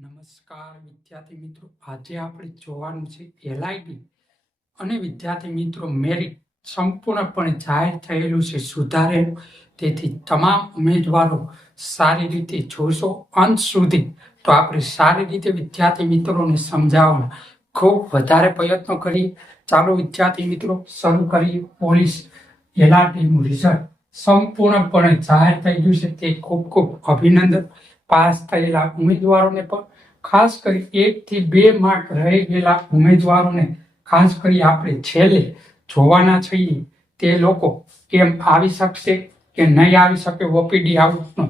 નમસ્કાર વિદ્યાર્થી મિત્રો, આજે આપણે જોવાનું છે LID અને વિદ્યાર્થી મિત્રો મેરિટ સંપૂર્ણપણે જાહેર થયેલું છે સુધારેલું. તેથી તમામ ઉમેદવારો સારી રીતે જોશો અંત સુધી. તો આપણે સારી રીતે વિદ્યાર્થી મિત્રોને સમજાવવાના ખૂબ વધારે પ્રયત્નો કરી. ચાલો વિદ્યાર્થી મિત્રો શરૂ કરીએ. પોલીસ LRTનું રિઝલ્ટ સંપૂર્ણપણે જાહેર થઈ ગયું છે, તે ખૂબ ખૂબ અભિનંદન. પાસ થયેલા ઉમેદવારોને પણ ખાસ કરી 1 થી 2 માર્ક રહી ગયેલા ઉમેદવારોને ખાસ કરી આપણે છેલ્લે જોવાના છીએ. તે લોકો કેમ આવી શકશે કે નહીં આવી શકે, ઓપીડી આઉટનો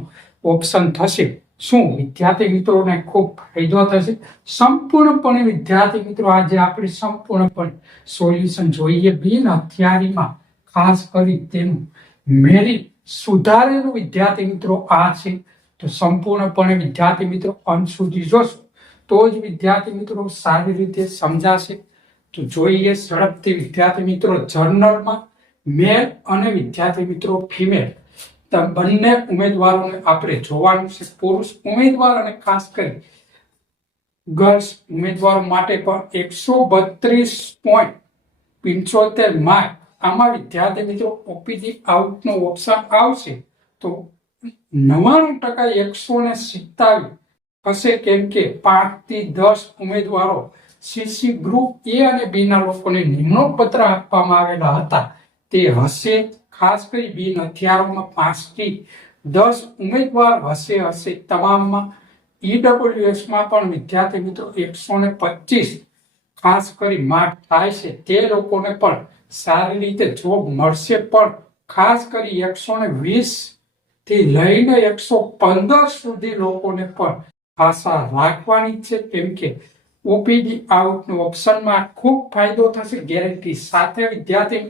ઓપ્શન થશે, શું વિદ્યાર્થી મિત્રોને ખૂબ ફાયદો થશે? સંપૂર્ણપણે વિદ્યાર્થી મિત્રો આજે આપણે સંપૂર્ણપણે સોલ્યુશન જોઈએ. બિન હથિયારીમાં ખાસ કરી તેનું મેરિટ સુધારેલું વિદ્યાર્થી મિત્રો આ છે. તો સંપૂર્ણપણે વિદ્યાર્થી મિત્રો અંત સુધી જોશો તો જ વિદ્યાર્થી મિત્રો સારી રીતે સમજાશે. તો જોઈએ ઝડપથી વિદ્યાર્થી મિત્રો. જર્નલમાં મેલ અને વિદ્યાર્થી મિત્રો ફિમેલ બંને ઉમેદવારોને આપણે જોવાનું છે. પુરુષ ઉમેદવાર અને ખાસ કરી ગર્લ્સ ઉમેદવારો માટે પણ 132.75 માર્ક આમાં વિદ્યાર્થી મિત્રો ઓપીડી આઉટનો ઓપ્શન આવશે. તો 99% 127 હશે, કેમ કે 5 થી 10 ઉમેદવારો સીસી ગ્રુપ એ અને બી ના લોકોને નિમણૂક પત્ર આપવામાં આવેલા હતા, તે હશે. ખાસ કરી બિન હથિયારોમાં 5 થી 10 ઉમેદવાર હશે. તમામમાં ઈડબ્લ્યુએસમાં પણ વિદ્યાર્થી મિત્રો 125 ખાસ કરી માર્ક થાય છે, તે લોકોને પણ સારી રીતે જોબ મળશે. પણ ખાસ કરી 120 થી લઈને 115 સુધી લોકોને પણ આશા રાખવાની છે, કેમ કે ઓપીડી આઉટનો ઓપ્શનમાં ખૂબ ફાયદો થશે ગેરંટી સાથે. વિદ્યાર્થી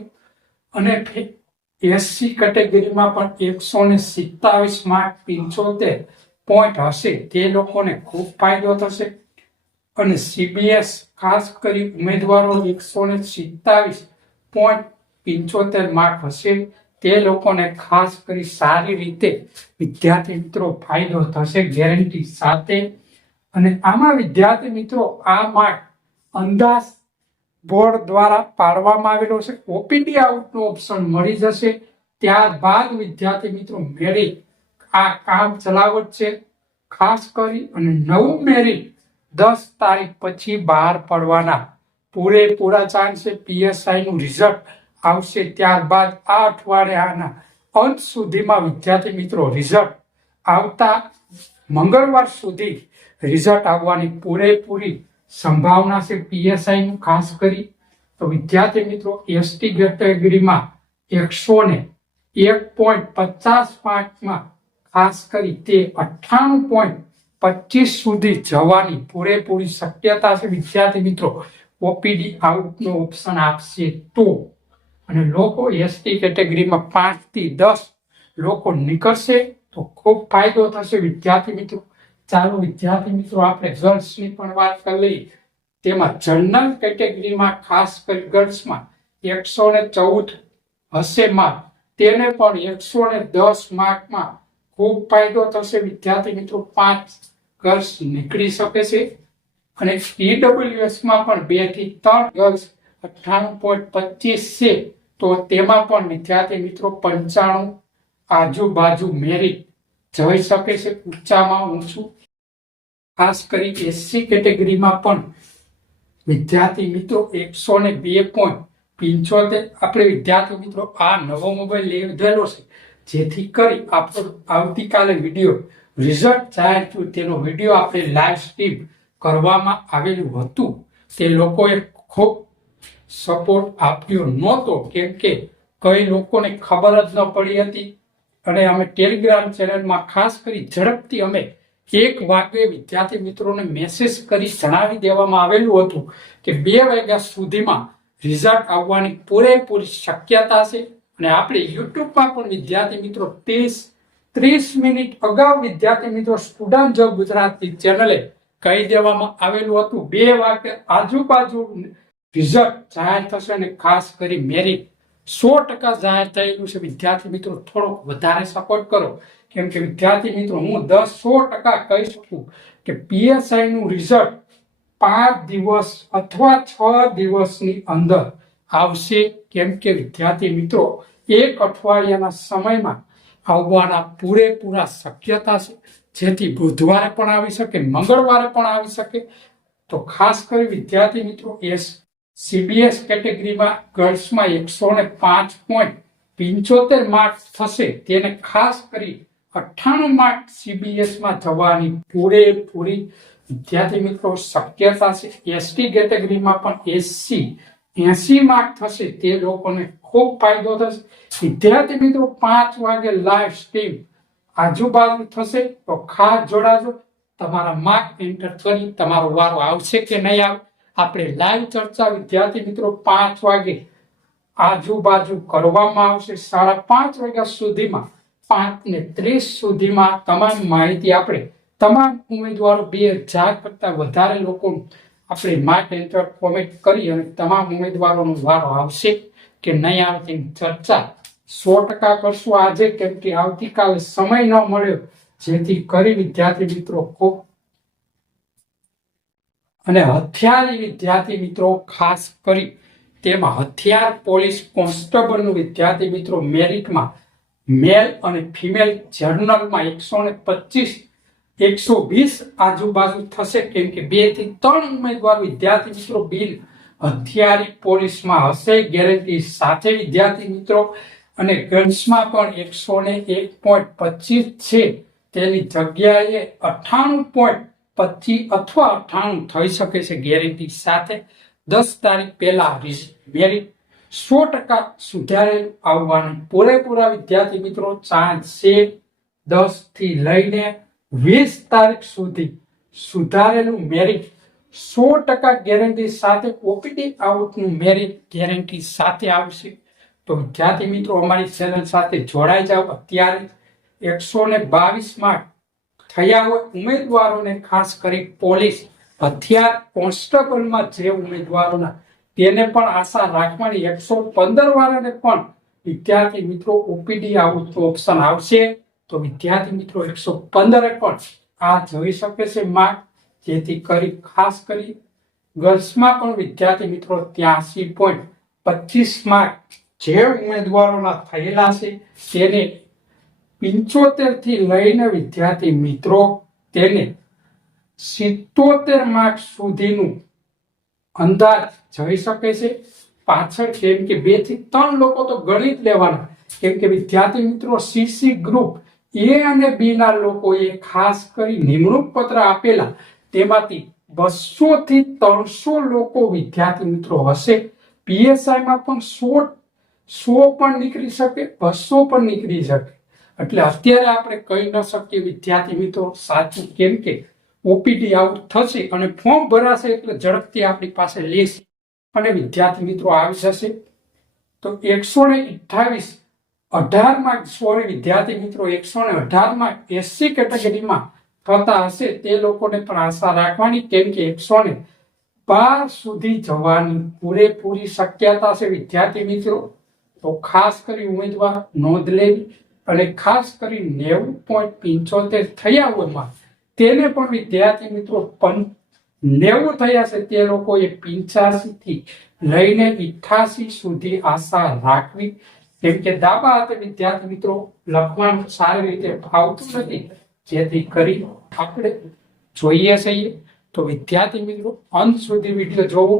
અને એસસી કેટેગરીમાં પણ 127 માર્ક 75 પોઈન્ટ હશે, તે લોકોને ખૂબ ફાયદો થશે. અને સીબીએસ ખાસ કરી ઉમેદવારો 127.75 માર્ક હશે, તે લોકોને ખાસ કરી સારી રીતે વિદ્યાર્થી મિત્રો ફાયદો થશે ગેરંટી સાથે. અને આમાં વિદ્યાર્થી મિત્રો આ માર્ક અંદાજ બોર્ડ દ્વારા પાડવામાં આવેલો છે. ઓપીડી આઉટનો ઓપ્શન મળી જશે, ત્યારબાદ વિદ્યાર્થી મિત્રો મેરિટ આ કામ ચલાવટ છે ખાસ કરી. અને નવું મેરિટ 10 તારીખ પછી બહાર પડવાના પૂરેપૂરા ચાન્સ છે. PSI નું રિઝલ્ટ આવશે, ત્યારબાદ આ અઠવાડિયાના અંત સુધીમાં વિદ્યાર્થી મિત્રો રિઝલ્ટ આવતા મંગળવાર સુધી રિઝલ્ટ આવવાની પૂરેપૂરી સંભાવના છે. PSI નું ખાસ કરી તો વિદ્યાર્થી મિત્રો એસટી કેટેગરીમાં 101.50 માર્કમાં ખાસ કરી તે 98.25 સુધી જવાની પૂરેપૂરી શક્યતા છે. વિદ્યાર્થી મિત્રો ઓપીડી આઉટનો ઓપ્શન આપશે તો. અને લોકો એસટી કેટેગરીમાં 5 થી 10 લોકો નીકળશે તો ખૂબ ફાયદો થશે વિદ્યાર્થી મિત્રો. ચાલો વિદ્યાર્થી મિત્રો આપણે ગર્લ્સની પણ વાત કરી લઈએ. તેમાં જનરલ કેટેગરીમાં ખાસ કરી ગર્લ્સમાં 114 હશે માર્ક, તેને પણ 110 માર્કમાં ખૂબ ફાયદો થશે વિદ્યાર્થી મિત્રો. 5 ગર્લ્સ નીકળી શકે છે. અને ઈડબ્લ્યુએસમાં પણ 2 થી 3 ગર્લ્સ 98.25 છે, તો તેમાં પણ વિદ્યાર્થી મિત્રો 95 આજુબાજુ મેરિટ જઈ શકે છે, ઊંચામાં ઊંચું. ખાસ કરી એસસી કેટેગરીમાં પણ વિદ્યાર્થી મિત્રો 102.75. આપણે વિદ્યાર્થી મિત્રો આ નવો મોબાઈલ લીધેલો છે, જેથી કરી આપણો આવતીકાલે વિડીયો રિઝલ્ટ જાહેર થયું તેનો વિડીયો આપણે લાઈવ સ્ટ્રીમ કરવામાં આવેલું હતું. તે લોકોએ ખૂબ સપોર્ટ આપ્યો નહોતો, કેમ કે કઈ લોકોને ખબર જ ન પડી હતી. અને અમે ટેલિગ્રામ ચેનલમાં ખાસ કરી ઝડપથી અમે 1 વાગ્યે વિદ્યાર્થી મિત્રોને મેસેજ કરી જણાવી દેવામાં આવેલું હતું કે 2 વાગ્યા સુધીમાં રિઝલ્ટ આવવાની પૂરેપૂરી શક્યતા છે. અને આપણે યુટ્યુબમાં પણ વિદ્યાર્થી મિત્રો 30 મિનિટ અગાઉ વિદ્યાર્થી મિત્રો સ્ટુડન્ટ જોબ ગુજરાતી ચેનલે કહી દેવામાં આવેલું હતું 2 વાગ્યા આજુબાજુ રિઝલ્ટ જાહેર થશે. અને ખાસ કરી મેરિટ 100% જાહેર થયેલું છે. વિદ્યાર્થી મિત્રો થોડોક વધારે સપોર્ટ કરો, કેમ કે વિદ્યાર્થી મિત્રો હું 100% કહી શકું કે પીએસઆઈ નું રિઝલ્ટ 5 દિવસ અથવા 6 દિવસની અંદર આવશે, કેમ કે વિદ્યાર્થી મિત્રો 1 અઠવાડિયાના સમયમાં આવવાના પૂરેપૂરા શક્યતા છે, જેથી બુધવારે પણ આવી શકે, મંગળવારે પણ આવી શકે. તો ખાસ કરી વિદ્યાર્થી મિત્રો સીબીએસ કેટેગરીમાં ગર્લ્સમાં 105.75 માર્ક થશે, તેને ખાસ કરી 98 માર્ક સીબીએસમાં જવાની પૂરેપૂરી વિદ્યાર્થી મિત્રો શક્યતા છે. એસટી કેટેગરીમાં પણ 80 માર્ક થશે, તે લોકોને ખૂબ ફાયદો થશે. વિદ્યાર્થી મિત્રો 5 વાગે લાઈવ સ્ટ્રીમ આજુબાજુ થશે, તો ખાસ જોડાજો. તમારા માર્ક એન્ટર કરી તમારો વારો આવશે કે નહીં આવે, આપણે લાઈવ ચર્ચા વિદ્યાર્થી મિત્રો 5 વાગે આજુબાજુ કરવામાં આવશે. 5:30 વાગ્યા સુધીમાં 5:30 સુધીમાં તમામ માહિતી આપણે તમામ ઉમેદવારો 2000 કરતા વધારે લોકો આપણે માર્ક એન્ટર ફોર્મેટ કરી અને તમામ ઉમેદવારોનો વારો આવશે કે નહીં આવે તેની ચર્ચા 100% કરશું આજે, કેમ કે આવતીકાલે સમય ન મળ્યો, જેથી કરી વિદ્યાર્થી મિત્રો ખૂબ અને હથિયારી વિદ્યાર્થી મિત્રો ખાસ કરી તેમાં હથિયાર પોલીસ કોન્સ્ટેબલનું વિદ્યાર્થી મિત્રો મેરિટમાં મેલ અને ફિમેલ જર્નલમાં 125 120 આજુબાજુ થશે, કેમ કે 2 થી 3 ઉમેદવાર વિદ્યાર્થી મિત્રો બિલ હથિયારી પોલીસમાં હશે ગેરંટી સાથે વિદ્યાર્થી મિત્રો. અને ગર્લ્સમાં પણ 101.25 છે, તેની જગ્યાએ 98.25 અથવા 98 થઈ શકે છે ગેરંટી સાથે. 10 તારીખ પહેલા મેરિટ 100% સુધારેલ આવવાની પૂરેપૂરા વિદ્યાર્થી મિત્રો ચાન્સ છે. 10 થી લઈને 20 તારીખ સુધી સુધારેલું મેરિટ 100% ગેરંટી સાથે, ઓપીડી આઉટનું મેરિટ ગેરંટી સાથે આવશે. તો વિદ્યાર્થી મિત્રો અમારી ચેનલ સાથે જોડાઈ જાઓ. અત્યારે 122 માર્ક થયા હોય ઉમેદવારોને, ખાસ કરી પોલીસ હથિયાર કોન્સ્ટેબલમાં જે ઉમેદવારોના, તેને પણ આશા રાખવાની. 115 વાળાને પણ વિદ્યાર્થી મિત્રો ઓપીડી આઉટનું ઓપ્શન આવશે, તો વિદ્યાર્થી મિત્રો 115 પણ આ જોઈ શકે છે માર્ક, જેથી કરી ખાસ કરી ગર્લ્સમાં પણ વિદ્યાર્થી મિત્રો 83.25 માર્ક જે ઉમેદવારોના થયેલા છે, તેને 75 થી લઈને વિદ્યાર્થી મિત્રો તેને 77 માર્ક સુધીનું અંદાજ જઈ શકે છે પાછળ, કેમ કે 2 થી 3 લોકો તો ગણિત લેવાના, કેમ કે વિદ્યાર્થી મિત્રો સીસી ગ્રુપ એ અને બી ના લોકોએ ખાસ કરી નિમણૂક પત્ર આપેલા, તેમાંથી 200 થી 300 લોકો વિદ્યાર્થી મિત્રો હશે. પીએસઆઈમાં પણ 100 પણ નીકળી શકે, 200 પણ નીકળી શકે. એટલે અત્યારે આપણે કહી ન શકીએ વિદ્યાર્થી મિત્રો સાચું, કેમ કે ઓપીડી આઉટ થશે અને ફોર્મ ભરાશે એટલે ઝડપથી આપણી પાસે લેશે અને વિદ્યાર્થી મિત્રો આવી જશે. તો 128 18 સોરી વિદ્યાર્થી મિત્રો 118 એસસી કેટેગરીમાં થતા હશે, તે લોકોને પણ આશા રાખવાની, કેમ કે 112 સુધી જવાની પૂરેપૂરી શક્યતા છે વિદ્યાર્થી મિત્રો. તો ખાસ કરી ઉમેદવાર નોંધ લેવી, અને ખાસ કરી 90.75 થયા હોય તેને પણ વિદ્યાર્થી મિત્રો 90 થયા છે, તે લોકોએ 85 થી લઈને 88 સુધી આશા રાખવી, કેમ કે દાબા હાથે વિદ્યાર્થી મિત્રો લખવાનું સારી રીતે ફાવતું નથી, જેથી કરી આપણે જોઈએ છીએ. તો વિદ્યાર્થી મિત્રો અંત સુધી વિડીયો જોવો.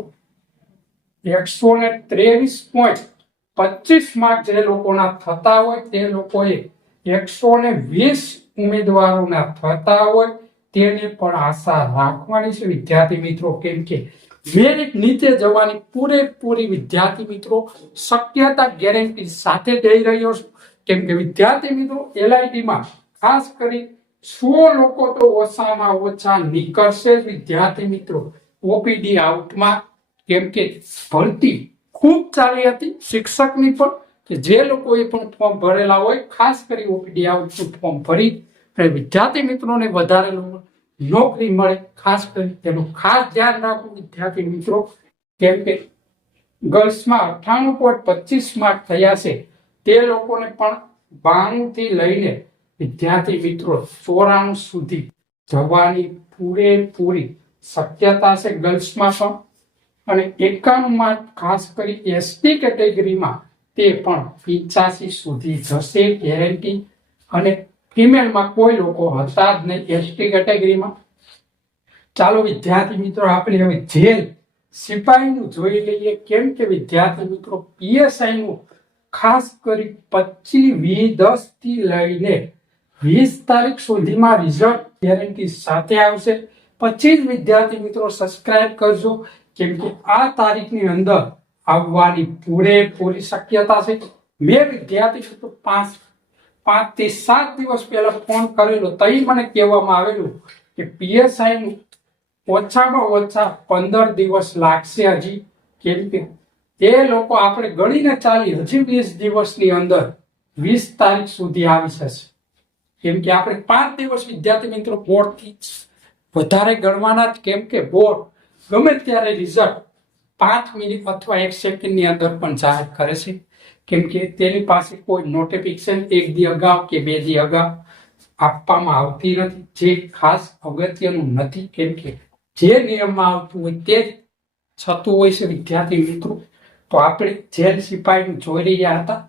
123.25 માર્ક જે લોકોના થતા હોય, તે લોકોએ 120 ઉમેદવારોના થતા હોય તેને પણ આશા રાખવાની છે વિદ્યાર્થી મિત્રો, કેમ કે મેરિટ નીચે જવાની પૂરેપૂરી વિદ્યાર્થી મિત્રો શક્યતા ગેરંટી સાથે દઈ રહ્યો છું, કેમ કે વિદ્યાર્થી મિત્રો એલઆઈટીમાં ખાસ કરી 100 લોકો તો ઓછામાં ઓછા નીકળશે વિદ્યાર્થી મિત્રો ઓપીડી આઉટમાં, કેમ કે ભરતી ખૂબ ચાલી હતી શિક્ષકની પણ, કે જે લોકોએ પણ ફોર્મ ભરેલા હોય ખાસ કરી ઓપીડી આઉટનું ફોર્મ ભરી અને વિદ્યાર્થી મિત્રોને વધારે નોકરી મળે, ખાસ કરી તેનું ખાસ ધ્યાન રાખવું વિદ્યાર્થી મિત્રો, કેમ કે ગર્લ્સમાં 98.25 માર્ક થયા છે, તે લોકોને પણ 92 થી લઈને વિદ્યાર્થી મિત્રો 94 સુધી જવાની પૂરેપૂરી શક્યતા છે ગર્લ્સમાં પણ, અને 91માં ખાસ કરી એસટી કેટેગરીમાં તે પણ 85 સુધી જશે ગેરંટી. અને ફિમેલમાં કોઈ લોકો હતા જ નહીં એસટી કેટેગરીમાં. ચાલો વિદ્યાર્થી મિત્રો આપણે હવે જેલ સિપાહીનું જોઈ લઈએ. કેમ કે વિદ્યાર્થી મિત્રો પીએસઆઈ નું ખાસ કરી 25/10 થી લઈને 20 તારીખ સુધીમાં રિઝલ્ટ ગેરંટી સાથે આવશે. પછી જ વિદ્યાર્થી મિત્રો સબસ્ક્રાઇબ કરજો, કેમ કે આ તારીખની અંદર આવવાની પૂરેપૂરી શક્યતા છે. મેં વિદ્યાર્થી મિત્રો 5 થી 7 દિવસ પહેલા ફોન કરેલો, તઈ મને કહેવામાં આવેલું કે પીએસઆઈ નું ઓછામાં ઓછા 15 દિવસ લાગશે હજી. કેમ કે એ લોકો આપણે ગણીને ચાલી હજી 20 દિવસની અંદર 20 તારીખ સુધી આવી જશે. કેમ કે આપણે 5 દિવસ વિદ્યાર્થી મિત્રો બોર્ડથી વધારે ગણવાના જ. કેમ કે બોર્ડ ગમે ત્યારે રિઝલ્ટ 5 મિનિટ અથવા 1 સેકન્ડની અંદર પણ જાહેર કરે છે. કેમ કે તેની પાસે કોઈ નોટિફિકેશન 1 દી અગાઉ કે 2 દી અગાઉ આપવામાં આવતી નથી, જે ખાસ અગત્યનું નથી. કેમ કે જે નિયમમાં આવતું હોય તે થતું હોય છે વિદ્યાર્થી મિત્રો. તો આપણે જેલ સિપાહીનું જોઈ રહ્યા હતા,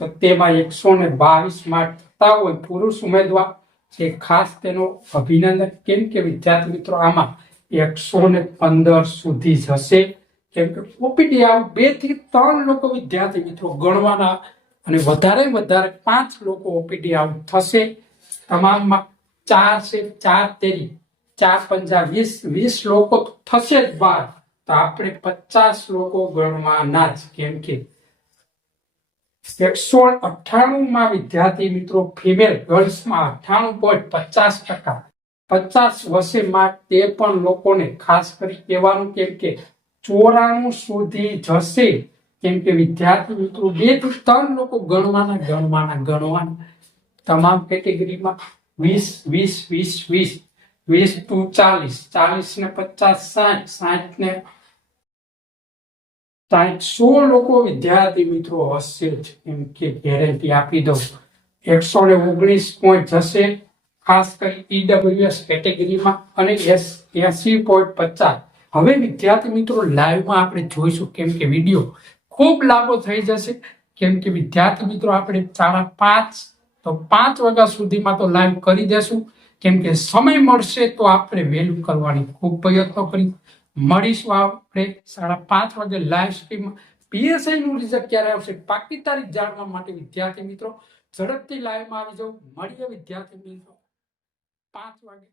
તો તેમાં 122 માર્ક થતા હોય પુરુષ ઉમેદવાર, જે ખાસ તેનો અભિનંદન. કેમ કે વિદ્યાર્થી મિત્રો આમાં 115 સુધી જશે. કેમ કે ઓપીડી આઉટ 2 થી 3 લોકો વિદ્યાર્થી મિત્રો ગણવાના, અને વધારે 5 લોકો ઓપીડી આઉટ થશે. તમામમાં 4 છે, 4 તેરી 4 પંજા 20 લોકો થશે જ બહાર. તો આપણે 50 લોકો ગણવાના જ. કેમ કે 198માં વિદ્યાર્થી મિત્રો ફિમેલ, ગર્લ્સમાં 98.50%, 50 વસે માર્ક તે પણ લોકોને ખાસ કરી કહેવાનું. કેમ કે 94 સુધી જશે. કેમ કે વિદ્યાર્થી મિત્રો 2 થી 3 લોકો ગણવાના. તમામ કેટેગરીમાં 20 20 20 20 to 40, 40 ને 50 60, 60 ને 100 લોકો વિદ્યાર્થી મિત્રો હશે જ. એમ કે ગેરંટી આપી દઉં. 119 પોઈન્ટ જશે ખાસ કરી ઈડબ્લ્યુએસ કેટેગરીમાં, અને 80.50. હવે વિદ્યાર્થી મિત્રો લાઈવમાં આપણે જોઈશું, કેમ કે વિડીયો ખૂબ લાંબો થઈ જશે. કેમ કે વિદ્યાર્થી મિત્રો આપણે 5:30 તો 5 વાગ્યા સુધીમાં તો લાઈવ કરી દેશું. કેમ કે સમય મળશે તો આપણે વહેલું કરવાની ખૂબ પ્રયત્નો કરી. મળીશું આપણે 5:30 વાગે લાઈવ સ્ટ્રીમમાં. પીએસઆઈ નું રિઝલ્ટ ક્યારે આવશે પાકી તારીખ જાણવા માટે વિદ્યાર્થી મિત્રો ઝડપથી લાઈવમાં આવી જાવ. મળીએ વિદ્યાર્થી મિત્રો 5 વાગે.